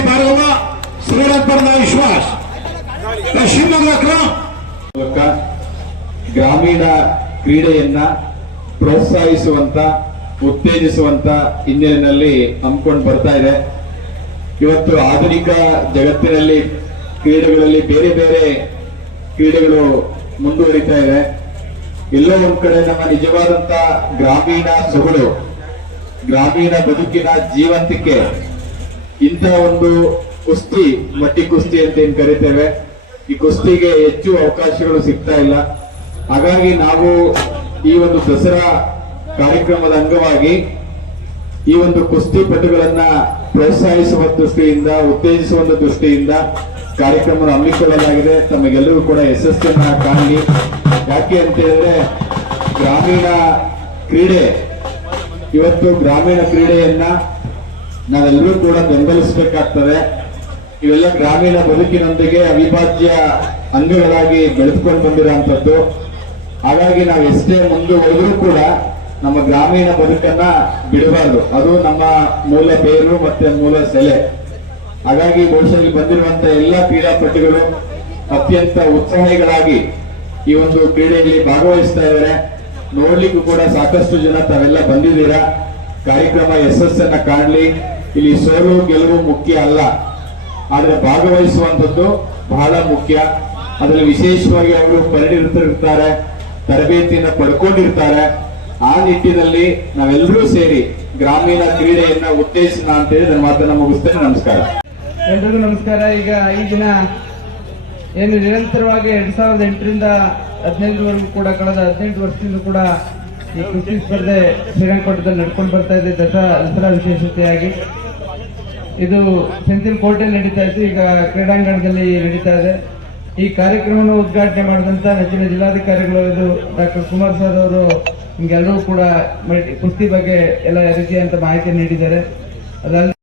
क्रीडेಯಲ್ಲಿ ಭಾಗವ ಶ್ರೀರಂಗಪಟ್ಟಣ ವಿಶ್ವಾಸ್ ಶಿವಮೊಗ್ಗ ಗ್ರಾಮೀಣ ಕ್ರೀಡೆಯನ್ನ ಪ್ರೋತ್ಸಾಹಿಸುವಂತ ಉತ್ತೇಜಿಸುವಂತ ಹಿನ್ನೆಲೆಯಲ್ಲಿ ಹಮ್ಮಿಕೊಂಡು ಬರ್ತಾ ಇದೆ. ಇವತ್ತು ಆಧುನಿಕ ಜಗತ್ತಿನಲ್ಲಿ ಕ್ರೀಡೆಗಳಲ್ಲಿ ಬೇರೆ ಬೇರೆ ಕ್ರೀಡೆಗಳು ಮುಂದುವರಿತಾ ಇದೆ. ಎಲ್ಲೋ ಒಂದ್ ಕಡೆ ನಮ್ಮ ನಿಜವಾದಂತ ಗ್ರಾಮೀಣ ಸೊಗಡು, ಗ್ರಾಮೀಣ ಬದುಕಿನ ಜೀವಂತಿಕೆ ಇಂಥ ಒಂದು ಕುಸ್ತಿ, ಮಟ್ಟಿ ಕುಸ್ತಿ ಅಂತ ಏನ್ ಕರಿತೇವೆ, ಈ ಕುಸ್ತಿಗೆ ಹೆಚ್ಚು ಅವಕಾಶಗಳು ಸಿಗ್ತಾ ಇಲ್ಲ. ಹಾಗಾಗಿ ನಾವು ಈ ಒಂದು ದಸರಾ ಕಾರ್ಯಕ್ರಮದ ಅಂಗವಾಗಿ ಈ ಒಂದು ಕುಸ್ತಿಪಟುಗಳನ್ನ ಪ್ರೋತ್ಸಾಹಿಸುವ ದೃಷ್ಟಿಯಿಂದ, ಉತ್ತೇಜಿಸುವ ದೃಷ್ಟಿಯಿಂದ ಕಾರ್ಯಕ್ರಮವನ್ನು ಹಮ್ಮಿಕೊಳ್ಳಲಾಗಿದೆ. ತಮಗೆಲ್ಲರೂ ಕೂಡ ಯಶಸ್ಸನ್ನ ಕಾಣಲಿ. ಯಾಕೆ ಅಂತ ಹೇಳಿದ್ರೆ ಗ್ರಾಮೀಣ ಕ್ರೀಡೆ, ಇವತ್ತು ಗ್ರಾಮೀಣ ಕ್ರೀಡೆಯನ್ನ ನಾವೆಲ್ಲರೂ ಕೂಡ ಬೆಂಬಲಿಸಬೇಕಾಗ್ತದೆ. ಇವೆಲ್ಲ ಗ್ರಾಮೀಣ ಬದುಕಿನೊಂದಿಗೆ ಅವಿಭಾಜ್ಯ ಅಂಗಗಳಾಗಿ ಬೆಳೆದುಕೊಂಡು ಬಂದಿರುವಂತದ್ದು. ಹಾಗಾಗಿ ನಾವು ಎಷ್ಟೇ ಮುಂದುವರೆದರೂ ಕೂಡ ನಮ್ಮ ಗ್ರಾಮೀಣ ಬದುಕನ್ನ ಬಿಡಬಾರದು. ಅದು ನಮ್ಮ ಮೂಲ ಬೇರು ಮತ್ತೆ ಮೂಲ ಸೆಲೆ. ಹಾಗಾಗಿ ಬಹುಶಃ ಇಲ್ಲಿ ಬಂದಿರುವಂತ ಎಲ್ಲ ಕ್ರೀಡಾಪಟುಗಳು ಅತ್ಯಂತ ಉತ್ಸಾಹಿಗಳಾಗಿ ಈ ಒಂದು ಕ್ರೀಡೆಯಲ್ಲಿ ಭಾಗವಹಿಸ್ತಾ ಇದ್ದಾರೆ. ನೋಡ್ಲಿಕ್ಕೂ ಕೂಡ ಸಾಕಷ್ಟು ಜನ ತಾವೆಲ್ಲ ಬಂದಿದ್ದೀರಾ. ಕಾರ್ಯಕ್ರಮ ಯಶಸ್ಸನ್ನ ಕಾಣಲಿ. ಇಲ್ಲಿ ಸೋಲು ಗೆಲುವು ಮುಖ್ಯ ಅಲ್ಲ, ಆದ್ರೆ ಭಾಗವಹಿಸುವಂತದ್ದು ಬಹಳ ಮುಖ್ಯ. ಅದರಲ್ಲಿ ವಿಶೇಷವಾಗಿ ಅವರು ಪರಿಣಿತರಿರ್ತಾರೆ, ತರಬೇತಿಯನ್ನು ಪಡ್ಕೊಂಡಿರ್ತಾರೆ. ಆ ನಿಟ್ಟಿನಲ್ಲಿ ನಾವೆಲ್ಲರೂ ಸೇರಿ ಗ್ರಾಮೀಣ ಕ್ರೀಡೆಯನ್ನ ಉತ್ತೇಜಿಸೋಣ ಅಂತೇಳಿ ನನ್ನ ಮಾತನ್ನ ಮುಗಿಸ್ತೇನೆ. ನಮಸ್ಕಾರ ಎಲ್ರಿಗೂ ನಮಸ್ಕಾರ. ಈಗ ಈ ದಿನ ಏನು ನಿರಂತರವಾಗಿ 2008ರಿಂದ 2015ವರೆಗೂ ಕೂಡ ಕಳೆದ 18 ವರ್ಷದಿಂದ ಕೂಡ ಈ ಕುಸ್ತಿ ಸ್ಪರ್ಧೆ ಶ್ರೀರಂಗಪಟ್ಟಣದಲ್ಲಿ ನಡ್ಕೊಂಡು ಬರ್ತಾ ಇದೆ. ದಸರಾ ವಿಶೇಷತೆಯಾಗಿ ಇದು ಸೆಂಥಿಲ್ ಕೋರ್ಟಲ್ಲಿ ನಡೀತಾ ಇತ್ತು, ಈಗ ಕ್ರೀಡಾಂಗಣದಲ್ಲಿ ನಡೀತಾ ಇದೆ. ಈ ಕಾರ್ಯಕ್ರಮವನ್ನು ಉದ್ಘಾಟನೆ ಮಾಡಿದಂತ ನೆಚ್ಚಿನ ಜಿಲ್ಲಾಧಿಕಾರಿಗಳು ಇದು ಡಾಕ್ಟರ್ ಕುಮಾರ್ ಸರ್ ಅವರು ನಿಮ್ಗೆಲ್ಲರೂ ಕೂಡ ಕುಸ್ತಿ ಬಗ್ಗೆ ಎಲ್ಲ ರೀತಿಯಂತ ಮಾಹಿತಿ ನೀಡಿದ್ದಾರೆ. ಅದರಲ್ಲಿ